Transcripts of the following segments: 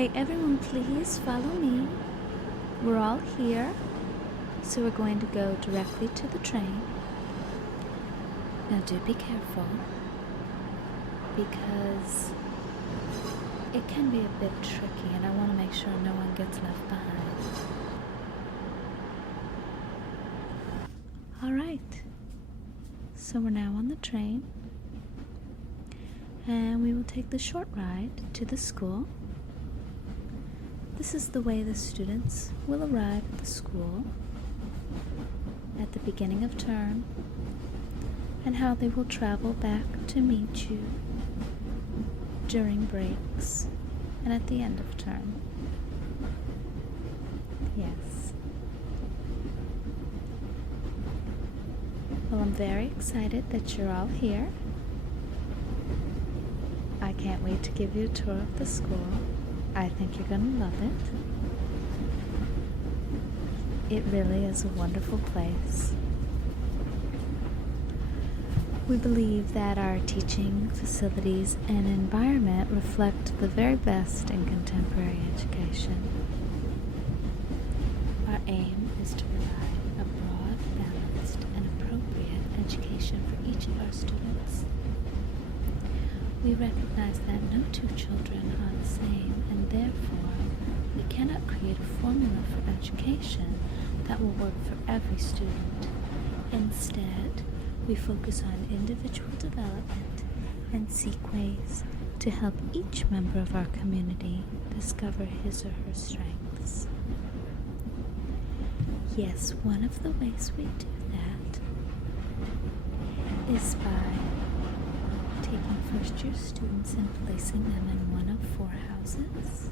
Alright, everyone, please follow me. We're all here, so we're going to go directly to the train. Now do be careful, because it can be a bit tricky and I want to make sure no one gets left behind. Alright, so we're now on the train, and we will take the short ride to the school. This is the way the students will arrive at the school at the beginning of term, and how they will travel back to meet you during breaks and at the end of term. Yes. Well, I'm very excited that you're all here. I can't wait to give you a tour of the school. I think you're going to love it. It really is a wonderful place. We believe that our teaching facilities and environment reflect the very best in contemporary education. Our aim is to provide a broad, balanced, and appropriate education for each of our students. We recognize that no two children are the same, and therefore we cannot create a formula for education that will work for every student. Instead, we focus on individual development and seek ways to help each member of our community discover his or her strengths. Yes, one of the ways we do that is by taking first-year students and placing them in one of 4 houses.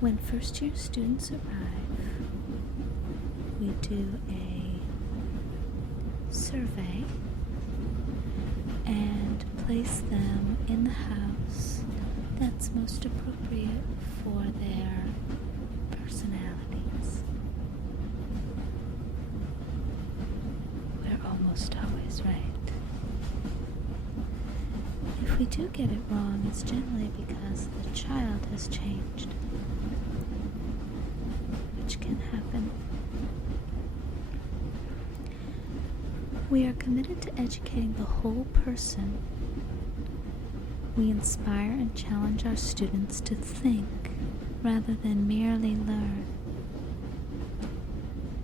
When first-year students arrive, we do a survey and place them in the house that's most appropriate for their personalities. We're almost always right. If we do get it wrong, it's generally because the child has changed, which can happen. We are committed to educating the whole person. We inspire and challenge our students to think rather than merely learn.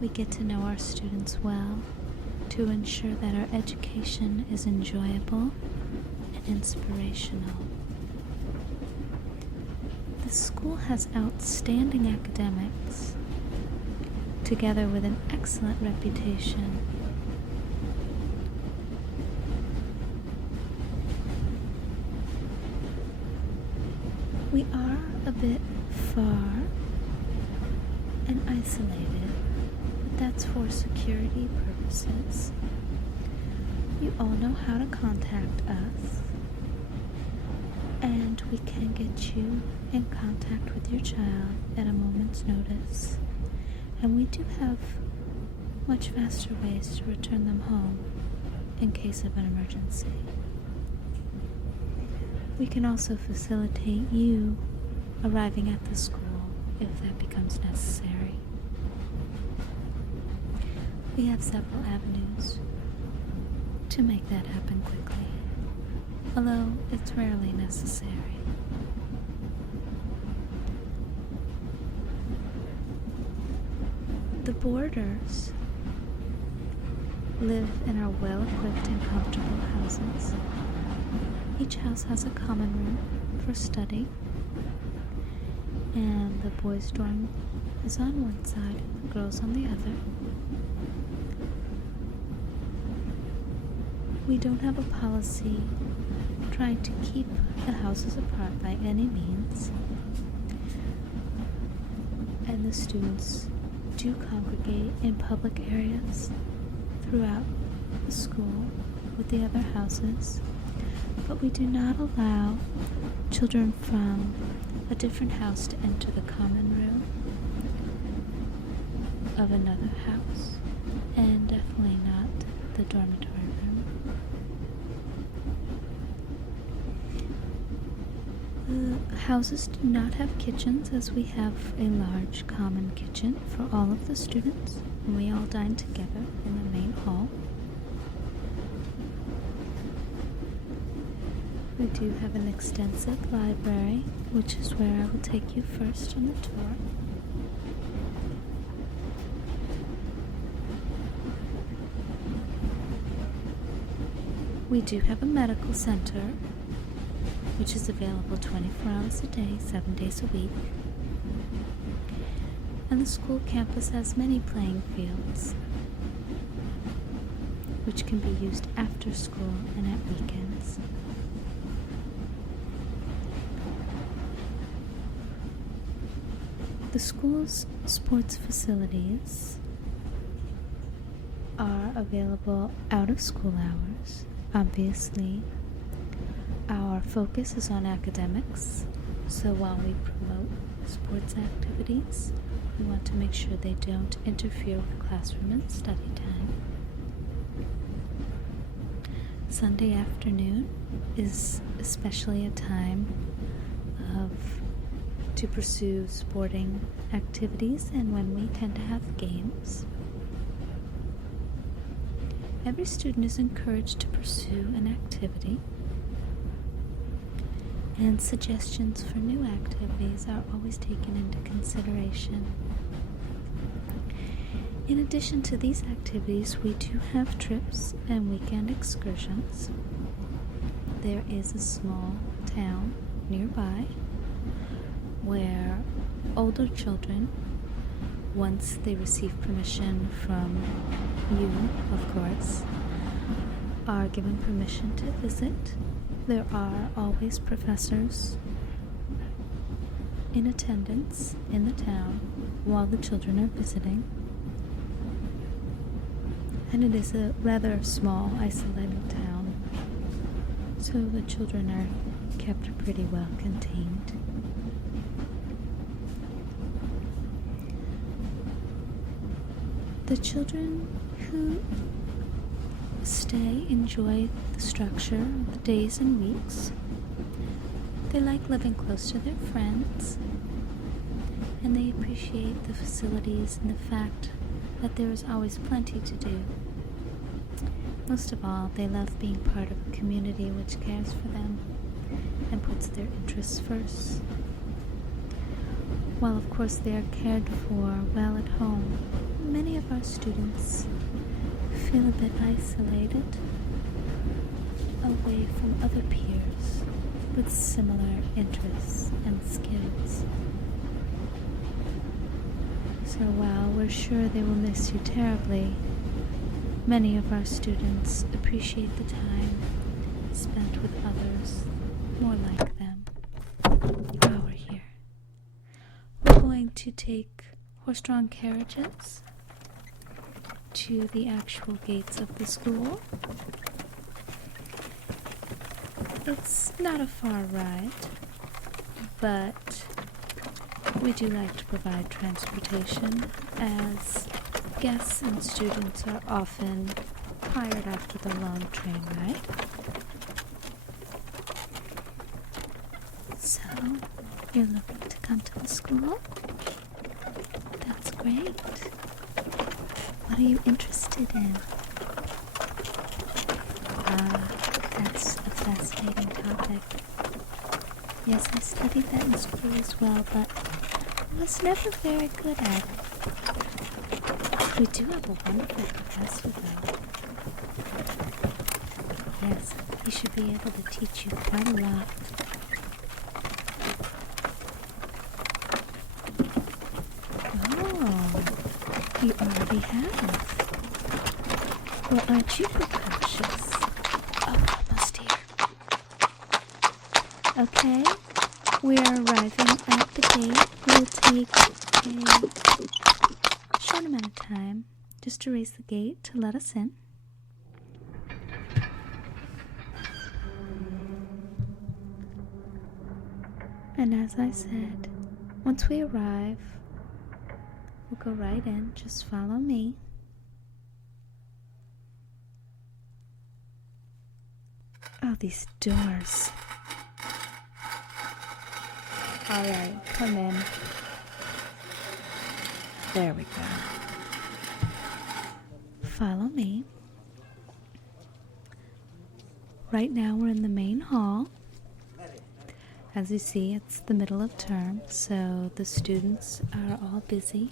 We get to know our students well to ensure that our education is enjoyable and inspirational. The school has outstanding academics, together with an excellent reputation. We are a bit far and isolated, but that's for security purposes. You all know how to contact us, and we can get you in contact with your child at a moment's notice. And we do have much faster ways to return them home in case of an emergency. We can also facilitate you arriving at the school if that becomes necessary. We have several avenues to make that happen quickly, although it's rarely necessary. The boarders live in our well-equipped and comfortable houses. Each house has a common room for study, and the boys' dorm is on one side and the girls on the other. We don't have a policy trying to keep the houses apart by any means, and the students do congregate in public areas throughout the school with the other houses. But we do not allow children from a different house to enter the common room of another house, and definitely not the dormitory room. The houses do not have kitchens, as we have a large common kitchen for all of the students, and we all dine together in the main hall. We do have an extensive library, which is where I will take you first on the tour. We do have a medical center, which is available 24 hours a day, 7 days a week. And the school campus has many playing fields, which can be used after school and at weekends. The school's sports facilities are available out of school hours. Obviously, our focus is on academics, so while we promote sports activities, we want to make sure they don't interfere with classroom and study time. Sunday afternoon is especially a time to pursue sporting activities, and when we tend to have games. Every student is encouraged to pursue an activity, and suggestions for new activities are always taken into consideration. In addition to these activities, we do have trips and weekend excursions. There is a small town nearby where older children, once they receive permission from you, of course, are given permission to visit. There are always professors in attendance in the town while the children are visiting. And it is a rather small, isolated town, so the children are kept pretty well contained. The children who stay enjoy the structure of the days and weeks. They like living close to their friends, and they appreciate the facilities and the fact that there is always plenty to do. Most of all, they love being part of a community which cares for them and puts their interests first. While of course they are cared for well at home, many of our students feel a bit isolated, away from other peers with similar interests and skills. So while we're sure they will miss you terribly, many of our students appreciate the time spent with others more like them while we're here. We're going to take horse-drawn carriages to the actual gates of the school. It's not a far ride, but we do like to provide transportation, as guests and students are often tired after the long train ride. So, you're looking to come to the school? That's great. What are you interested in? That's a fascinating topic. Yes, I studied that in school as well, but I was never very good at it. We do have a wonderful professor, though. Yes, he should be able to teach you quite a lot. Oh, you already have. Well, aren't you precocious? Oh, almost here. Okay, we are arriving at the gate. We'll take a short amount of time just to raise the gate to let us in. And as I said, once we arrive, we'll go right in. Just follow me. Oh, these doors. Alright, come in. There we go. Follow me. Right now we're in the main hall. As you see, it's the middle of term, so the students are all busy.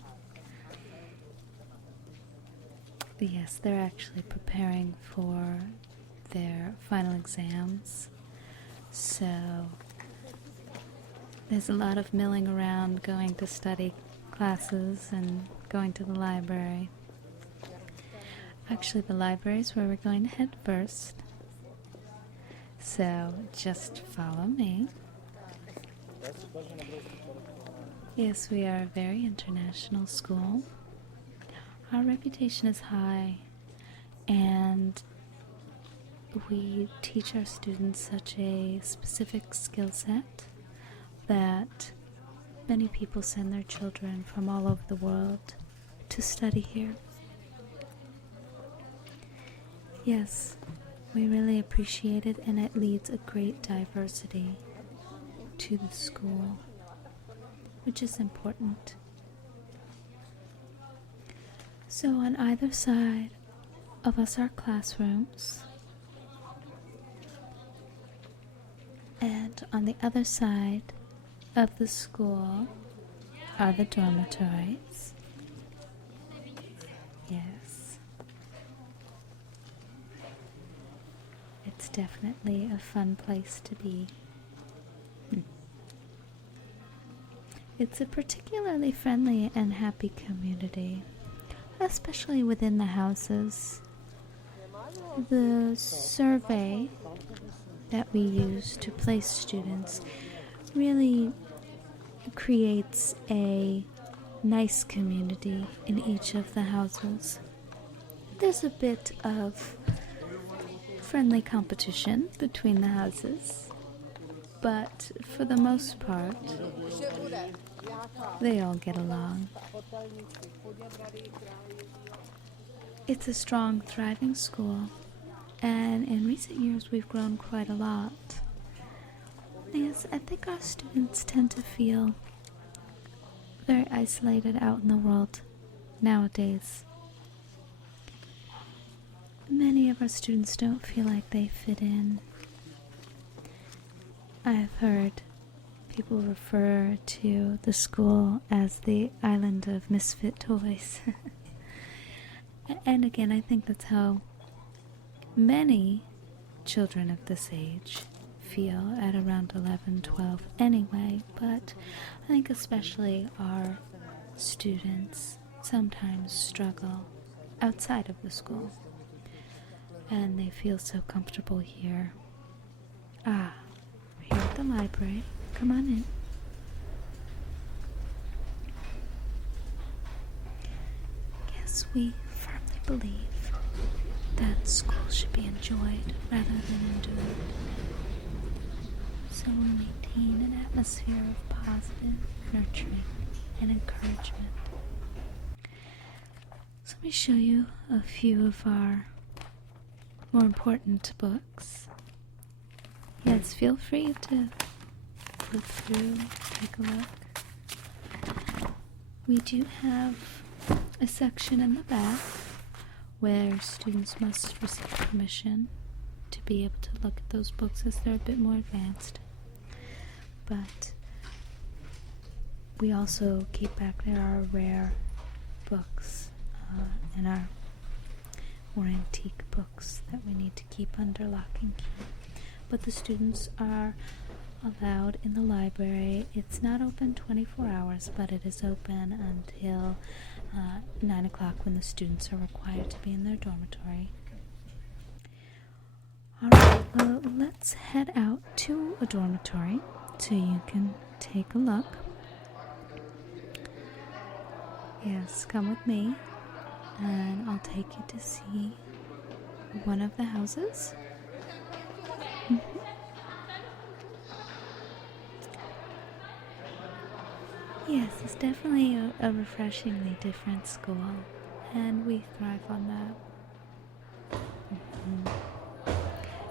Yes, they're actually preparing for their final exams. So there's a lot of milling around, going to study classes and going to the library. Actually, the library is where we're going to head first. So just follow me. Yes, we are a very international school. Our reputation is high, and we teach our students such a specific skill set that many people send their children from all over the world to study here. Yes, we really appreciate it, and it leads a great diversity to the school, which is important. So on either side of us are classrooms, and on the other side of the school are the dormitories. Yes. It's definitely a fun place to be. It's a particularly friendly and happy community, especially within the houses. The survey that we use to place students really creates a nice community in each of the houses. There's a bit of friendly competition between the houses, but for the most part, they all get along. It's a strong, thriving school, and in recent years we've grown quite a lot. Yes, I think our students tend to feel very isolated out in the world nowadays. Many of our students don't feel like they fit in. I've heard people refer to the school as the island of misfit toys. And again, I think that's how many children of this age feel at around 11, 12 anyway, but I think especially our students sometimes struggle outside of the school, and they feel so comfortable here. We're here at the library. Come on in. Yes, we firmly believe that school should be enjoyed rather than endured. So we maintain an atmosphere of positive nurturing and encouragement. So let me show you a few of our more important books. Yes, feel free to flip through, take a look. We do have a section in the back where students must receive permission to be able to look at those books as they're a bit more advanced. But we also keep back there our rare books and our more antique books that we need to keep under lock and key. But the students are allowed in the library. It's not open 24 hours, but it is open until 9 o'clock when the students are required to be in their dormitory. Alright, well, let's head out to a dormitory so you can take a look. Yes, come with me, and I'll take you to see one of the houses. Yes, it's definitely a refreshingly different school, and we thrive on that.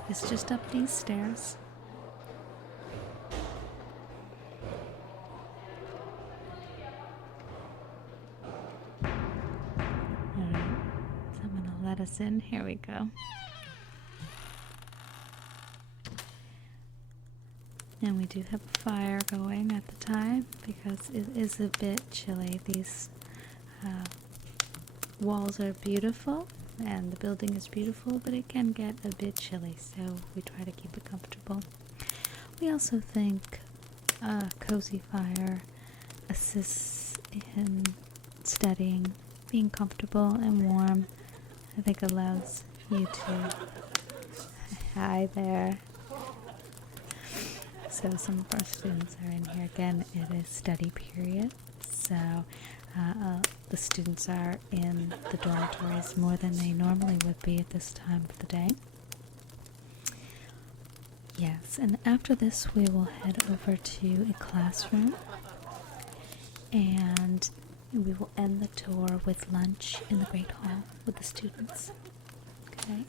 It's just up these stairs. us in. Here we go. And we do have a fire going at the time because it is a bit chilly. These walls are beautiful and the building is beautiful, but it can get a bit chilly, so we try to keep it comfortable. We also think a cozy fire assists in studying, being comfortable and warm. I think allows you to... Hi there. So some of our students are in here. Again, it is study period, so the students are in the dormitories more than they normally would be at this time of the day. Yes, and after this we will head over to a classroom, and we will end the tour with lunch in the Great Hall with the students. Okay?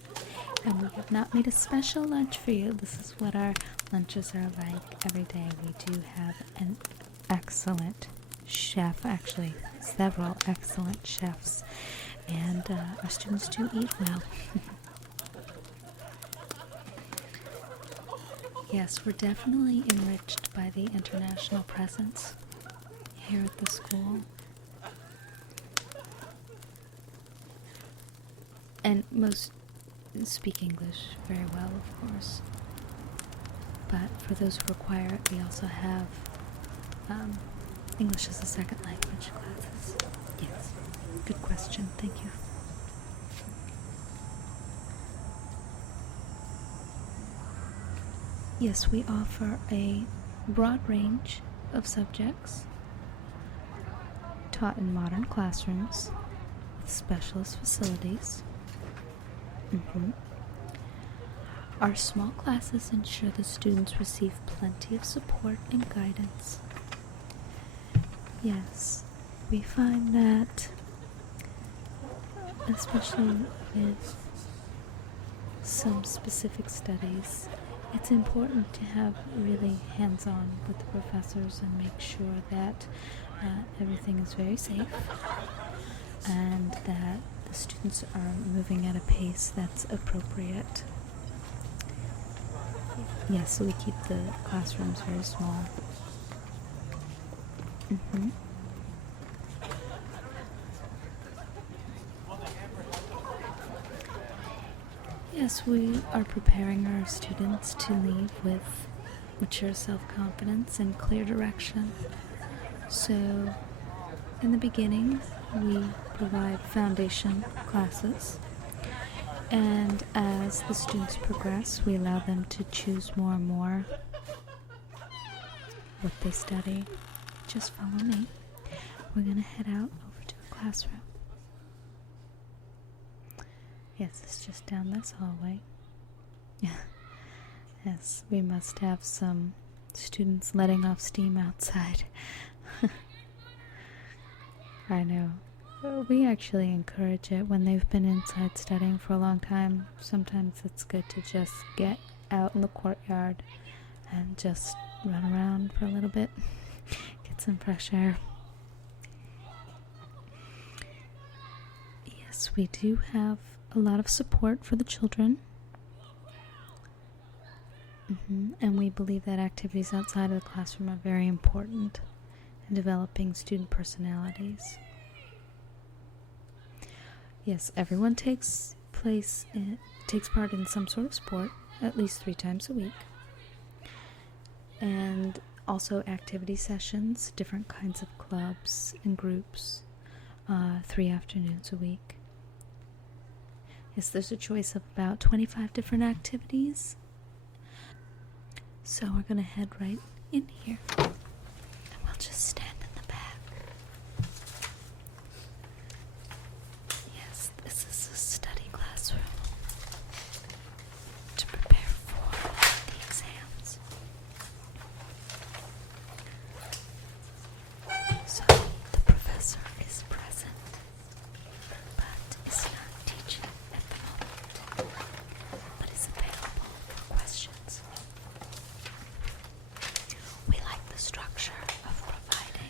And we have not made a special lunch for you. This is what our lunches are like every day. We do have an excellent chef, actually several excellent chefs, and our students do eat well. Yes, we're definitely enriched by the international presence here at the school. And most speak English very well, of course. But for those who require it, we also have English as a second language classes. Yes, good question. Thank you. Yes, we offer a broad range of subjects taught in modern classrooms with specialist facilities. Our small classes ensure the students receive plenty of support and guidance. Yes, we find that, especially with some specific studies, it's important to have really hands-on with the professors and make sure that everything is very safe and that the students are moving at a pace that's appropriate. Yes, so we keep the classrooms very small. Yes, we are preparing our students to leave with mature self-confidence and clear direction. So, in the beginning, we provide foundation classes, and as the students progress, we allow them to choose more and more what they study. Just follow me. We're going to head out over to the classroom. Yes, it's just down this hallway. Yes, we must have some students letting off steam outside. I know. We actually encourage it when they've been inside studying for a long time. Sometimes it's good to just get out in the courtyard and just run around for a little bit, get some fresh air. Yes, we do have a lot of support for the children. And we believe that activities outside of the classroom are very important in developing student personalities. Yes, everyone takes part in some sort of sport at least 3 times a week. And also activity sessions, different kinds of clubs and groups, 3 afternoons a week. Yes, there's a choice of about 25 different activities. So we're going to head right in here. And we'll just stand in the back. Yes, this is a study classroom to prepare for the exams. So the professor is present, but is not teaching at the moment, but is available for questions. We like the structure of providing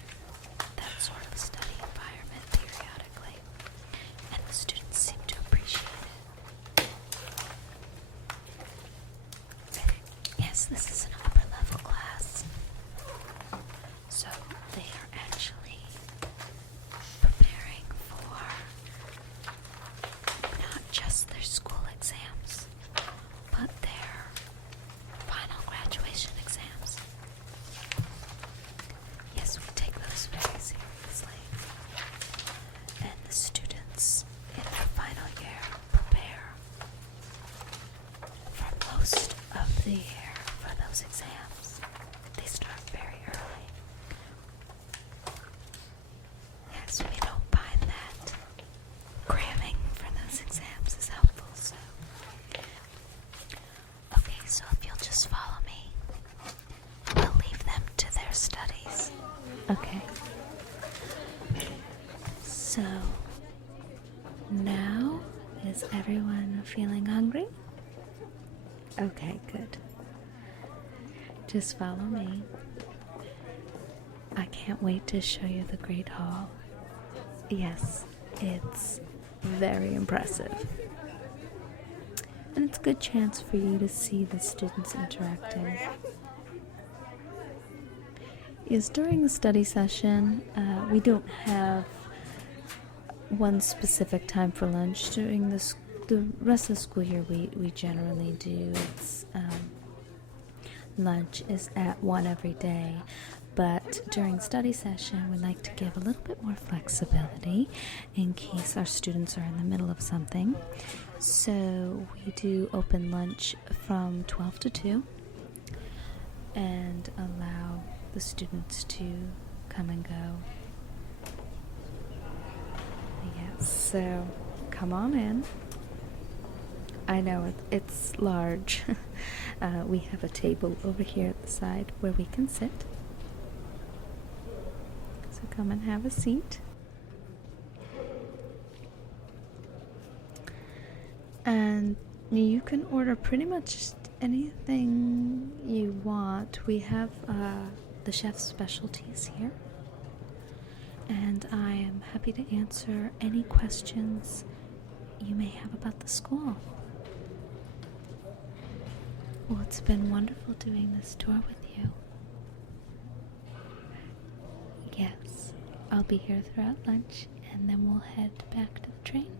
your studies. Okay. So, now is everyone feeling hungry? Okay, good. Just follow me. I can't wait to show you the Great Hall. Yes, it's very impressive. And it's a good chance for you to see the students interacting. Yes, during the study session, we don't have one specific time for lunch. During the rest of the school year, we generally do. It's lunch is at 1 every day. But during study session, we like to give a little bit more flexibility in case our students are in the middle of something. So we do open lunch from 12 to 2 and allow the students to come and go. Yes, so come on in. I know it's large. We have a table over here at the side where we can sit. So come and have a seat. And you can order pretty much anything you want. We have the chef's specialties here. And I am happy to answer any questions you may have about the school. Well, it's been wonderful doing this tour with you. Yes, I'll be here throughout lunch, and then we'll head back to the train.